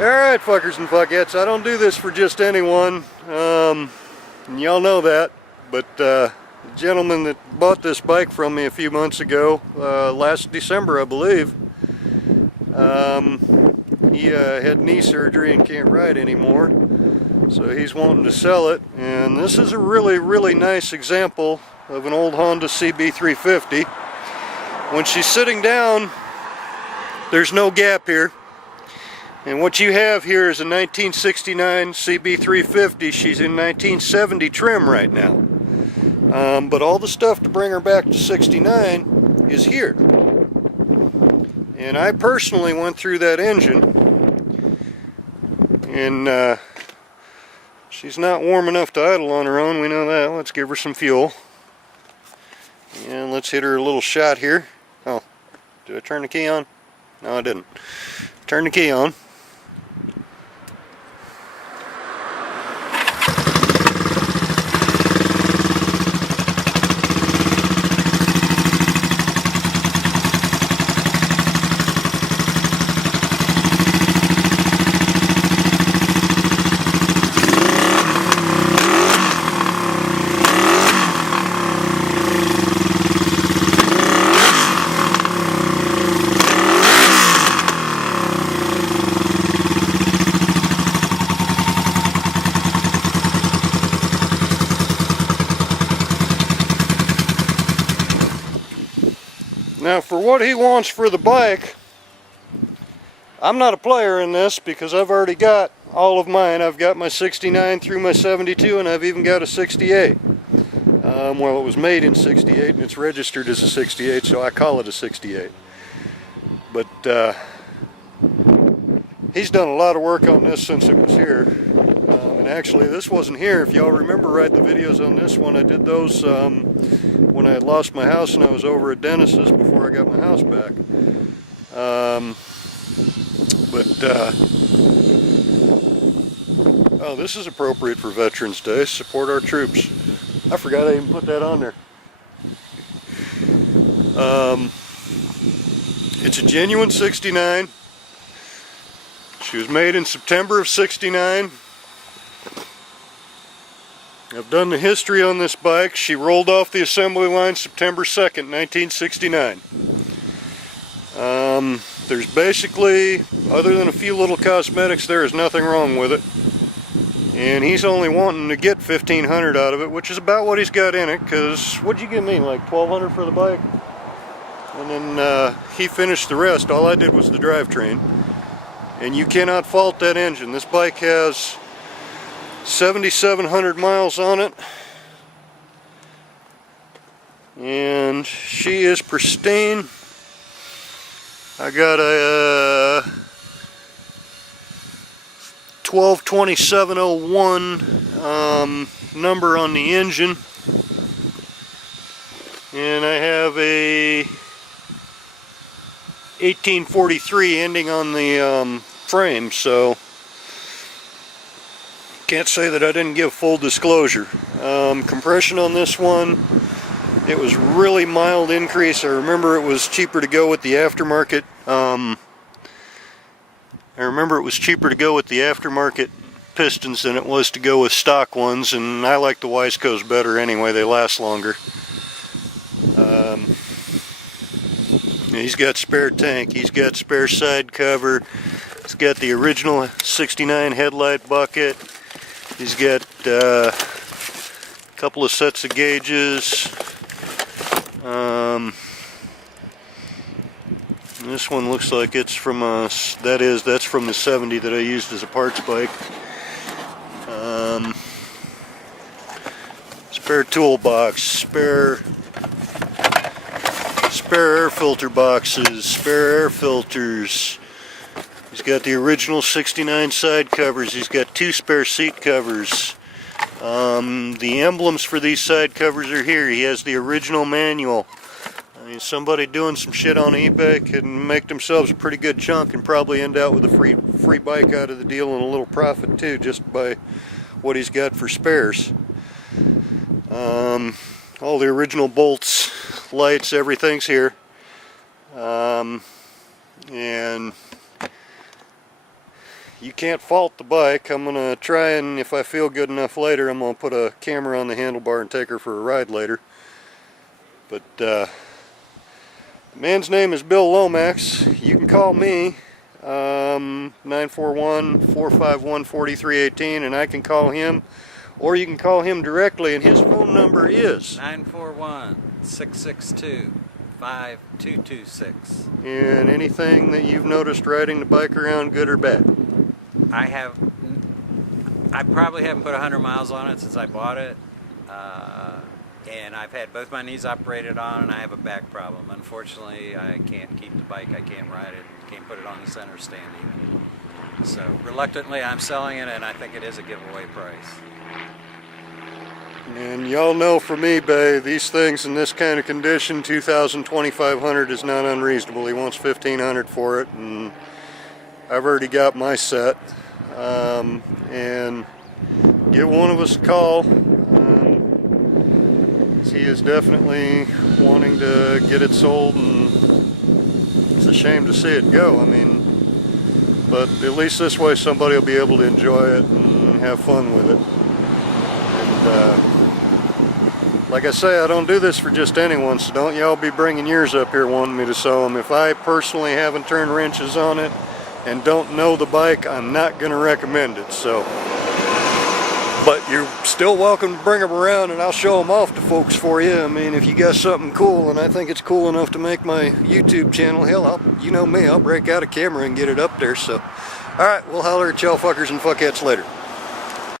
Alright, fuckers and fuckettes, I don't do this for just anyone, and y'all know that, but the gentleman that bought this bike from me a few months ago, last December I believe, he had knee surgery and can't ride anymore, so he's wanting to sell it, and this is a really nice example of an old Honda CB350. When she's sitting down, there's no gap here. And what you have here is a 1969 CB350. She's in 1970 trim right now. But all the stuff to bring her back to 69 is here. And I personally went through that engine. And she's not warm enough to idle on her own, we know that. Let's give her some fuel. And let's hit her a little shot here. Oh, did I turn the key on? No, I didn't. Turn the key on. Now for what he wants for the bike, I'm not a player in this because I've already got all of mine. I've got my 69 through my 72 and I've even got a 68. Well, it was made in 68 and it's registered as a 68, so I call it a 68. But he's done a lot of work on this since it was here. And actually this wasn't here. If y'all remember right, the videos on this one, I did those when I had lost my house and I was over at Dennis's before I got my house back. Oh, this is appropriate for Veterans Day. Support our troops. I forgot I even put that on there. It's a genuine 69. She was made in September of 69. I've done the history on this bike. She rolled off the assembly line September 2nd, 1969. There's basically, other than a few little cosmetics, there is nothing wrong with it. And he's only wanting to get $1,500 out of it, which is about what he's got in it, because what'd you give me, like $1,200 for the bike? And then he finished the rest. All I did was the drivetrain. And you cannot fault that engine. This bike has 7,700 miles on it, and she is pristine. I got a 122701 number on the engine, and I have a 1843 ending on the frame, so can't say that I didn't give full disclosure. Compression on this one, it was really mild increase. I remember it was cheaper to go with the aftermarket. Pistons than it was to go with stock ones, and I like the Wiseco's better anyway. They last longer. He's got spare tank. He's got spare side cover. He's got the original 69 headlight bucket. He's got a couple of sets of gauges. This one looks like it's from that's from the 70 that I used as a parts bike. Spare toolbox, spare air filter boxes, spare air filters. He's got the original 69 side covers. He's got 2 spare seat covers. The emblems for these side covers are here. He has the original manual. I mean, somebody doing some shit on eBay can make themselves a pretty good chunk and probably end out with a free bike out of the deal and a little profit too, just by what he's got for spares. All the original bolts, lights, everything's here. And you can't fault the bike. I'm gonna try, and if I feel good enough later, I'm gonna put a camera on the handlebar and take her for a ride later. But the man's name is Bill Lomax. You can call me 941-451-4318, and I can call him, or you can call him directly, and his phone number is 941-662-5226. And anything that you've noticed riding the bike around, good or bad? I probably haven't put 100 miles on it since I bought it, and I've had both my knees operated on, and I have a back problem. Unfortunately, I can't keep the bike, I can't ride it, can't put it on the center stand even. So reluctantly I'm selling it, and I think it is a giveaway price. And y'all know from eBay, these things in this kind of condition, $2,000, $2,500 is not unreasonable. He wants $1,500 for it, and I've already got my set. And give one of us a call. He is definitely wanting to get it sold, and it's a shame to see it go. I mean, but at least this way somebody will be able to enjoy it and have fun with it. And like I say, I don't do this for just anyone, so don't y'all be bringing yours up here wanting me to sell them. If I personally haven't turned wrenches on it and don't know the bike, I'm not going to recommend it. So, but you're still welcome to bring them around, and I'll show them off to folks for you. I mean, if you got something cool, and I think it's cool enough to make my YouTube channel, hell, you know me, I'll break out a camera and get it up there. So, alright, we'll holler at y'all fuckers and fuckheads later.